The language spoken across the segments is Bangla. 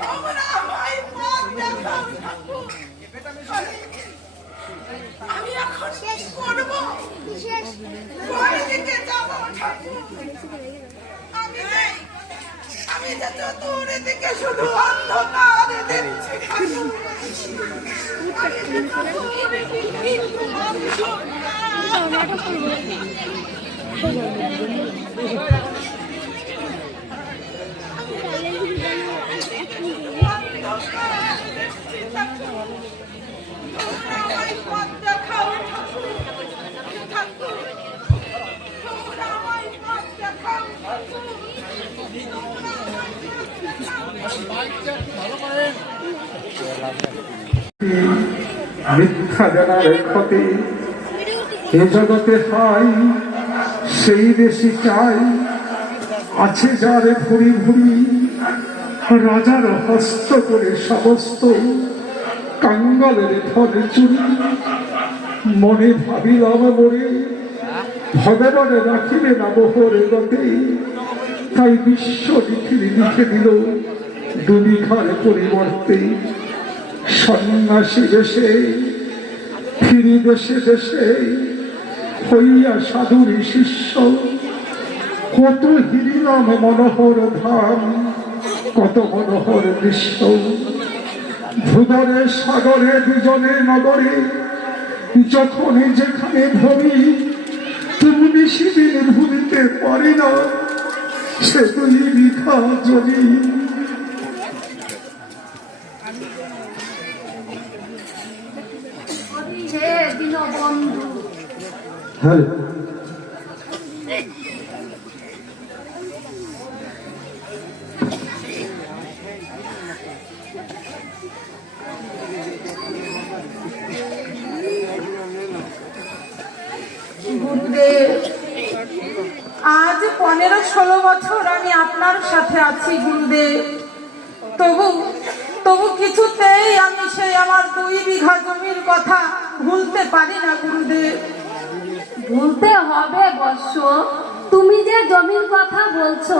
তোমরা আমায় পথ দেখাও ঠাকুর। আমি এখন শেষ করবো, বাড়ি দিকে যাবো ঠাকুর। আমি যে চতুর দিকে শুধু অন্ধকার দেখছি ঠাকুর। মিথ্যা জানার ক্ষতি এ জগতে হয়, সেই দেশে চাই। আছে যারে ভুরি ভুরি রাজার হস্ত করে সমস্ত কাঙ্গালের ফলে চুরি। মনে ভাবিলাম মরে ভগবানে রাখিবে না বহরে গতে, তাই বিশ্ব লিখে দিল দুবিঘার পরিবর্তে। সন্ন্যাসী দেশে ফিরি দেশে দেশে হইয়া সাধুর শিষ্য, কত হিরিনাম মনোহর ধাম, কত মনোহর দৃশ্য। ভূদরে সাগরে দুজনে নগরে যখনই যেখানে ভূমি, তুমি সেদিন ভূমিতে পারি না সে দুই বিঘা জমি। হ্যাঁ গুরুদেব, আজ 15-16 বছর আমি আপনার সাথে আছি গুরুদেব। তবু কিছুতেই আমি সেই আমার 2 বিঘা জমির কথা ভুলতে পারি না গুরুদেব। ভুলতে হবে বৎস, তুমি যে জমির কথা বলছো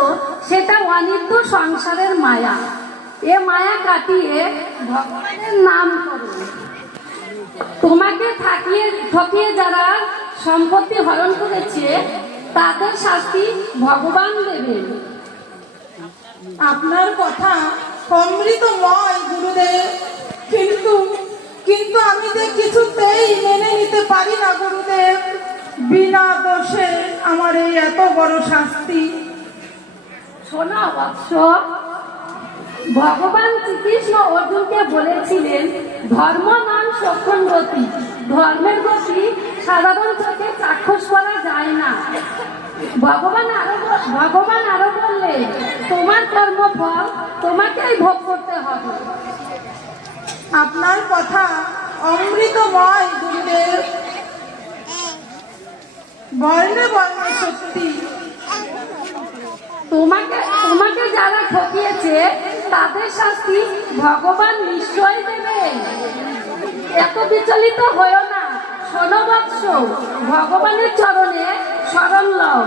সেটা অনিত্য সংসারের মায়া। এ মায়া কাটিয়ে ভগবানের নাম করো। তোমাকে ঠকিয়ে যারা সম্পত্তি হরণ করেছে তাদের শাস্তি ভগবান দেবেন। আপনার কথা অমৃতময় গুরুদেব, কিন্তু আমি যে কিছুতেই মেনে নিতে পারি না গুরুদেব। বিনা দোষে আমার এই এত বড় শাস্তি। শোনো বৎস, ভগবান শ্রীকৃষ্ণ অর্জুনকে বলেছিলেন ধর্ম নাম সক্ষণ গতি। ধর্মের গতি সাধারণ চোখে চাক্ষুষ করা যায় না। ভগবান আরো বললেন তোমার কর্মফল তোমাকেই ভোগ করতে হবে। আপনার কথা অমৃতময় গুরুদেব, বর্ণে বর্ণে সত্যি। তোমাকে যারা ঠকিয়েছে তাদের শাস্তি ভগবান নিশ্চয় দেবেন। এত বিচলিত হয়েও না। শোনো বৎস, ভগবানের চরণে শরণ লও,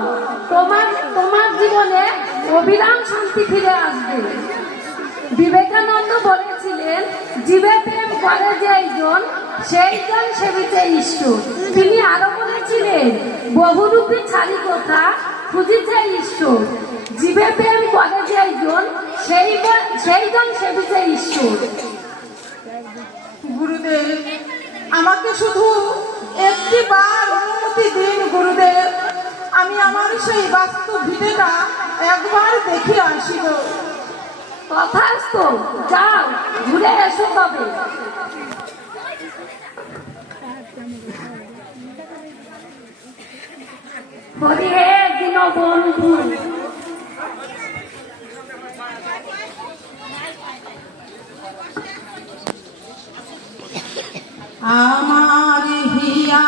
তোমার জীবনে অবিরাম শান্তি ফিরে আসবে। বিবেকানন্দ বলেছিলেন জীবে প্রেম করে যেইজন সেইজন সেবিতে ঈশ্বর। তিনি আরো বলেছিলেন বহুরূপী ছাড়ি কথা খুঁজিছে ঈশ্বর। জীবে প্রেম করে যেইজন সেইজন সেবিতে ঈশ্বর। গুরুদেব, আমাকে শুধু একটি বার অনুমতি দিন গুরুদেব। আমি আমার সেই বাস্তু ভিটেটা একবার দেখে আসিব। তথাস্তু, যাও ঘুরে এসো তবে। হরি হে দীনবন্ধু। আমার হিয়া